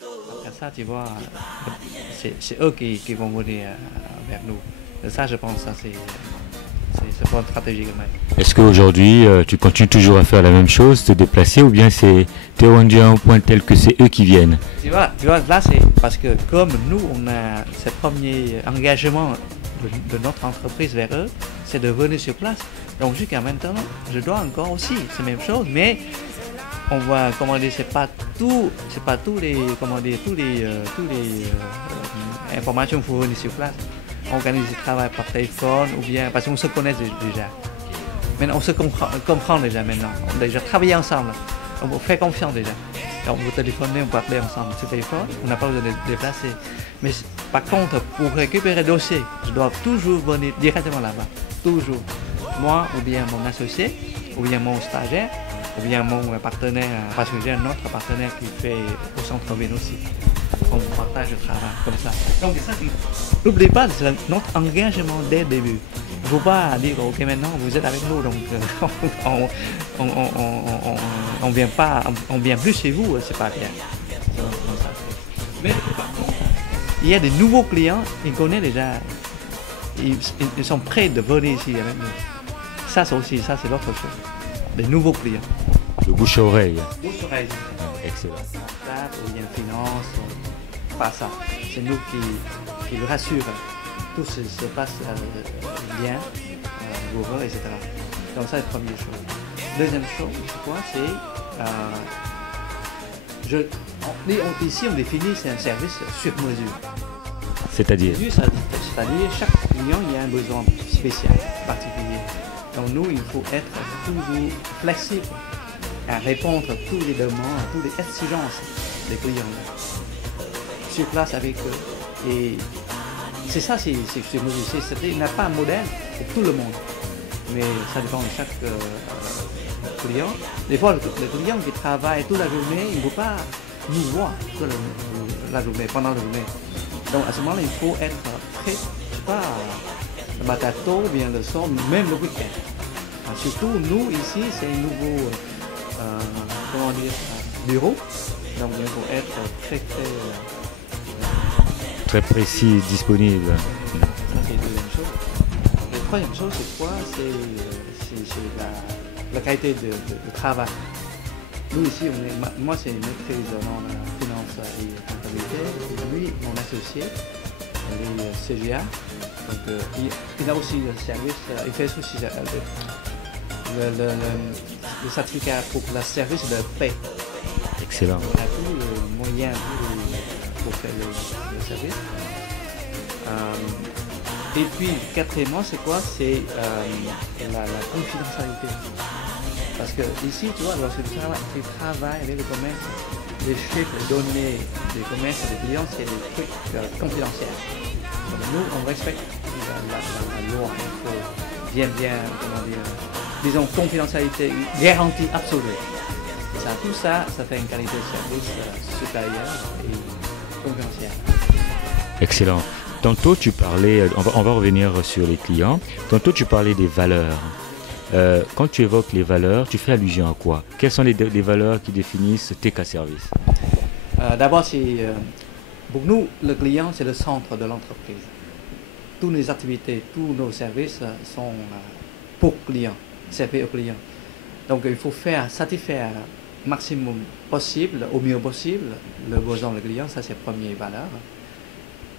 Donc, ça, tu vois, c'est eux qui vont venir vers nous. Et ça, je pense, ça, c'est pas une stratégie quand même. Est-ce qu'aujourd'hui, tu continues toujours à faire la même chose, te déplacer, ou bien t'es rendu à un point tel que c'est eux qui viennent? Tu vois, là, c'est parce que comme nous, on a ce premier engagement de notre entreprise vers eux, c'est de venir sur place. Donc jusqu'à maintenant, je dois encore aussi, c'est la même chose, mais on va, comment dire, c'est pas tous les, comment dire, tous les informations qu'il faut venir sur place. On organise le travail par téléphone ou bien parce qu'on se connaît déjà. Maintenant, on se comprend déjà maintenant. On a déjà travaillé ensemble. On fait confiance déjà. Donc, vous téléphonez, on peut appeler ensemble sur téléphone. On n'a pas besoin de se déplacer. Mais par contre, pour récupérer le dossier, je dois toujours venir directement là-bas. Toujours. Moi, ou bien mon associé, ou bien mon stagiaire, ou bien mon partenaire, parce que j'ai un autre partenaire qui fait au centre-ville aussi. On partage le travail comme ça. Donc ça, n'oubliez pas, c'est notre engagement dès le début. Il ne faut pas dire, ok, maintenant vous êtes avec nous, donc on vient plus chez vous, c'est pas bien. Mais il y a des nouveaux clients, ils connaissent déjà, ils sont prêts de venir ici avec nous. Ça, c'est aussi, ça c'est l'autre chose. Des nouveaux clients. Le bouche à oreille. Bouche à oreille. Excellent. Ou bien finance, pas ça. C'est nous qui le rassurent. Tout se passe bien, pour eux, etc. Donc ça, c'est la première chose. Deuxième chose, c'est quoi? C'est ici, on définit, c'est un service sur mesure. C'est-à-dire? C'est-à-dire, chaque client, il y a un besoin spécial, particulier. Donc nous, il faut être toujours flexible à répondre à tous les demandes, à toutes les exigences des clients. Sur place avec eux. Et c'est ça, il n'y a pas un modèle pour tout le monde. Mais ça dépend de chaque client. Des fois, le client qui travaille toute la journée, il ne peut pas nous voir toute la journée, pendant la journée. Donc à ce moment-là, il faut être prêt, je ne sais pas, le matin tôt, bien le soir, même le week-end. Surtout, nous, ici, c'est un nouveau bureau. Donc il faut être très précis, disponible. Ça, c'est la deuxième chose. La troisième chose, c'est quoi? C'est la qualité de travail. Nous, ici, moi, c'est une maîtrise en finance et comptabilité. Et lui, mon associé, il est CGA. Donc, il a aussi le service, il fait aussi le certificat pour le service de paie. Excellent. On a tous les moyens pour faire le service. Et puis, quatrièmement, c'est quoi? C'est la confidentialité. Parce que ici, tu vois, lorsque tu travailles avec le commerce, les chiffres, les données des commerces et des clients, c'est des trucs confidentiels. Donc, nous, on respecte la loi. Il faut bien, comment dire, disons, confidentialité, garantie absolue. Tout ça, ça fait une qualité de service supérieure et confidentielle. Excellent. Tantôt, tu parlais, on va revenir sur les clients. Tantôt, tu parlais des valeurs. Quand tu évoques les valeurs, tu fais allusion à quoi? Quelles sont les valeurs qui définissent TK Service? D'abord, pour nous, le client, c'est le centre de l'entreprise. Toutes les activités, tous nos services sont pour clients, servir aux clients. Donc, il faut satisfaire maximum possible, au mieux possible, le besoin du client. Ça, c'est la première valeur.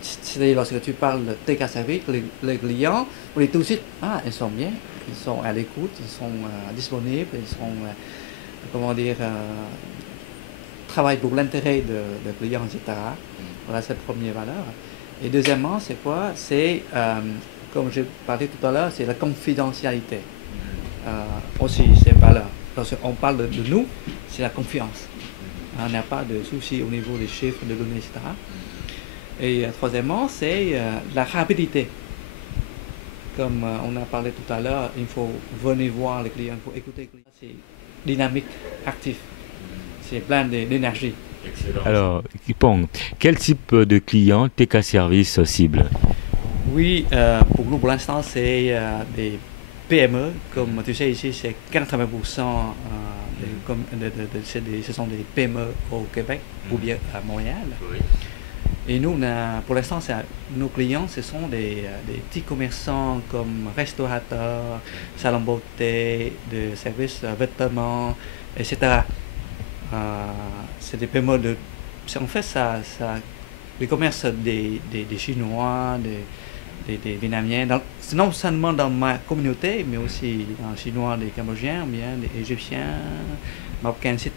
C'est-à-dire, lorsque tu parles de TK Service, les clients, on dit tout de suite, ils sont bien, ils sont à l'écoute, ils sont disponibles, ils sont, travaillent pour l'intérêt de client, etc. Voilà, c'est la première valeur. Et deuxièmement, c'est quoi? C'est, comme j'ai parlé tout à l'heure, c'est la confidentialité. Aussi, c'est une valeur. Lorsqu'on parle de nous, c'est la confiance. On n'a pas de soucis au niveau des chiffres, des données, etc. Et troisièmement, c'est la rapidité. Comme on a parlé tout à l'heure, il faut venir voir les clients, il faut écouter les clients. C'est dynamique, actif. C'est plein d'énergie. Alors, Kipong, quel type de client TK Service cible? Oui, pour nous, pour l'instant, c'est des PME. Comme tu sais, ici, c'est 80% ce sont des PME au Québec ou bien à Montréal. Oui. Et nous, pour l'instant, nos clients, ce sont des petits commerçants comme restaurateurs, salons de beauté, de services vêtements, etc. C'est des PME en fait, les commerces des Chinois, des Vietnamiens, non seulement dans ma communauté, mais aussi dans Chinois, des Cambodgiens, bien des Égyptiens, Marocains, etc.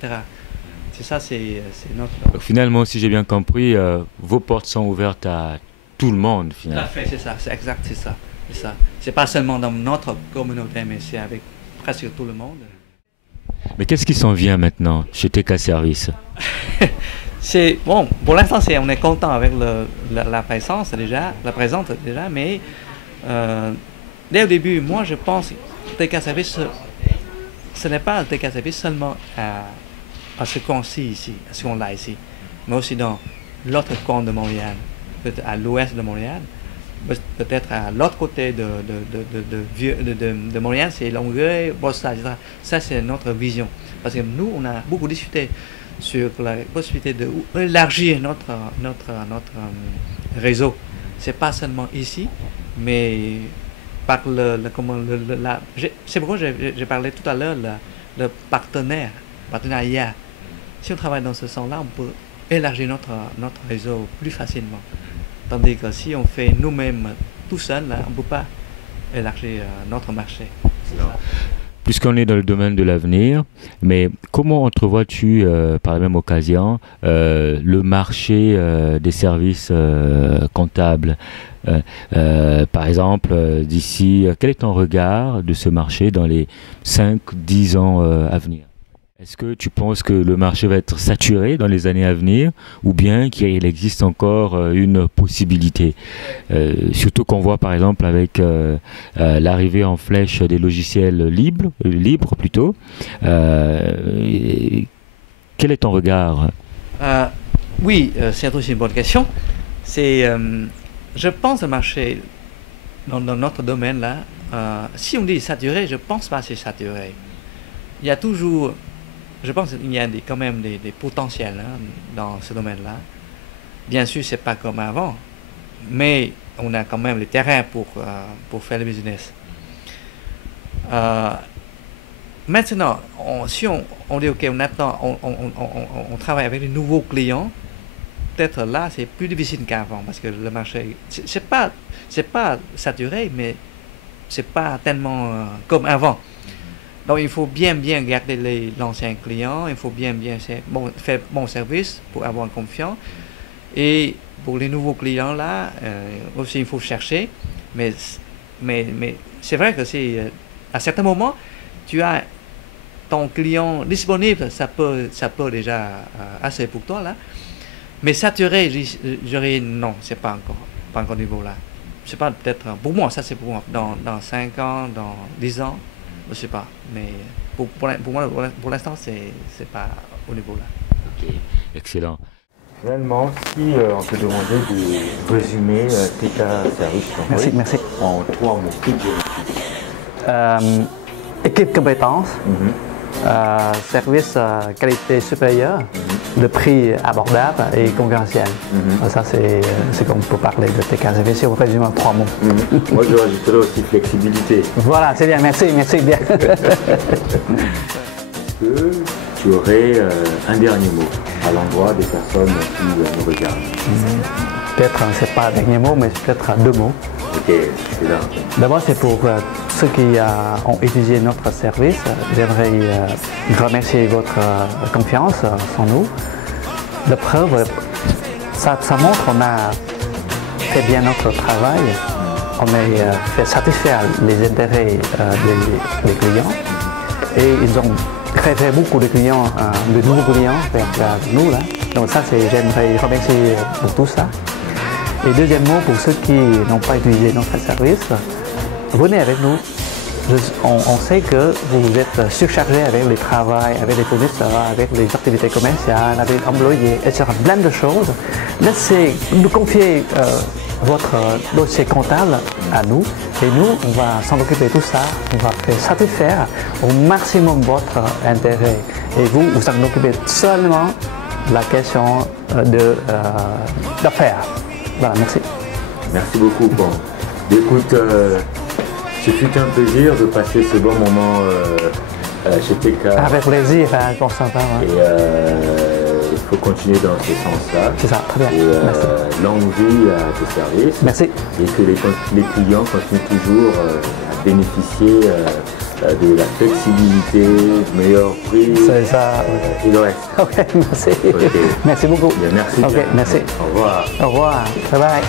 C'est ça, c'est notre... Donc, finalement, si j'ai bien compris, vos portes sont ouvertes à tout le monde, finalement. Tout à fait, c'est ça, c'est exact, c'est ça. C'est pas seulement dans notre communauté, mais c'est avec presque tout le monde. Mais qu'est-ce qui s'en vient maintenant chez TK Service? C'est bon, pour l'instant, on est content avec la présence déjà, mais dès le début, moi je pense que TK Service, ce n'est pas le TK Service seulement à ce qu'on-ci ici, à ce qu'on a ici, mais aussi dans l'autre coin de Montréal, peut-être à l'ouest de Montréal, peut-être à l'autre côté de Montréal, c'est Longueuil, Brossard, etc. Ça, c'est notre vision. Parce que nous, on a beaucoup discuté sur la possibilité d'élargir notre réseau. C'est pas seulement ici, mais par c'est pourquoi j'ai parlé tout à l'heure le partenariat. Si on travaille dans ce sens-là, on peut élargir notre réseau plus facilement. Tandis que si on fait nous-mêmes tout seul, là, on ne peut pas élargir notre marché. Puisqu'on est dans le domaine de l'avenir, mais comment entrevois-tu, par la même occasion, le marché des services comptables par exemple, d'ici, quel est ton regard de ce marché dans les 5-10 ans à venir? Est-ce que tu penses que le marché va être saturé dans les années à venir ou bien qu'il existe encore une possibilité? Surtout qu'on voit par exemple avec l'arrivée en flèche des logiciels libres plutôt. Quel est ton regard? Oui, c'est aussi une bonne question. Je pense que le marché dans notre domaine là, si on dit saturé, je ne pense pas que c'est saturé. Il y a toujours... Je pense qu'il y a quand même des potentiels dans ce domaine-là. Bien sûr, ce n'est pas comme avant, mais on a quand même le terrain pour faire le business. Maintenant, si on dit OK, on travaille avec de nouveaux clients, peut-être là, c'est plus difficile qu'avant parce que le marché, c'est pas saturé, mais c'est pas tellement comme avant. Donc il faut bien garder l'ancien client, il faut bien faire bon service pour avoir confiance. Et pour les nouveaux clients là, aussi il faut chercher. Mais c'est vrai que à certains moments, tu as ton client disponible, ça peut déjà assez pour toi là. Mais saturé, je dirais non, c'est pas encore niveau là. C'est pas peut-être pour moi, ça c'est pour moi. Dans 5 ans, dans 10 ans. Je ne sais pas, mais pour moi, pour l'instant, c'est pas au niveau là. Ok, excellent. Finalement, si on te demandait de résumer TK Service Merci. En 3 mots, équipe compétence, service qualité supérieure, de prix abordable et concurrentiel. Ça, c'est comme pour parler de TK Service, si on résume en 3 mots. Moi, je rajouterais aussi flexibilité. Voilà, c'est bien, merci bien. Est-ce que tu aurais un dernier mot à l'endroit des personnes qui nous regardent? Peut-être, c'est pas un dernier mot, mais peut-être 2 mots. Ok, c'est là. D'abord, c'est pour ceux qui ont utilisé notre service. J'aimerais remercier votre confiance en nous. La preuve, ça montre qu'on a fait bien notre travail. On a fait satisfaire les intérêts des clients. Et ils ont créé beaucoup de clients, de nouveaux clients vers nous. Là. Donc ça, j'aimerais remercier pour tout ça. Et deuxième mot, pour ceux qui n'ont pas utilisé notre service, venez avec nous. On sait que vous êtes surchargé avec le travail, avec les fournisseurs, avec les activités commerciales, avec les employés, etc. Plein de choses. Laissez nous confier votre dossier comptable à nous et nous, on va s'en occuper de tout ça. On va faire satisfaire au maximum votre intérêt. Et vous, vous en occupez seulement de la question d'affaires. Voilà, merci. Merci beaucoup, Pan. Écoute, ce fut un plaisir de passer ce bon moment chez TK. Avec plaisir, Constantin. Et il faut continuer dans ce sens-là. C'est ça, très bien. Et merci. longue vie à tes services. Merci. Et que les clients continuent toujours à bénéficier de la flexibilité, du meilleur prix. C'est ça. Et le reste. Ok, merci. Okay. Merci beaucoup. Bien, merci. Ok, bien. merci. Au revoir. Au revoir. Bye bye.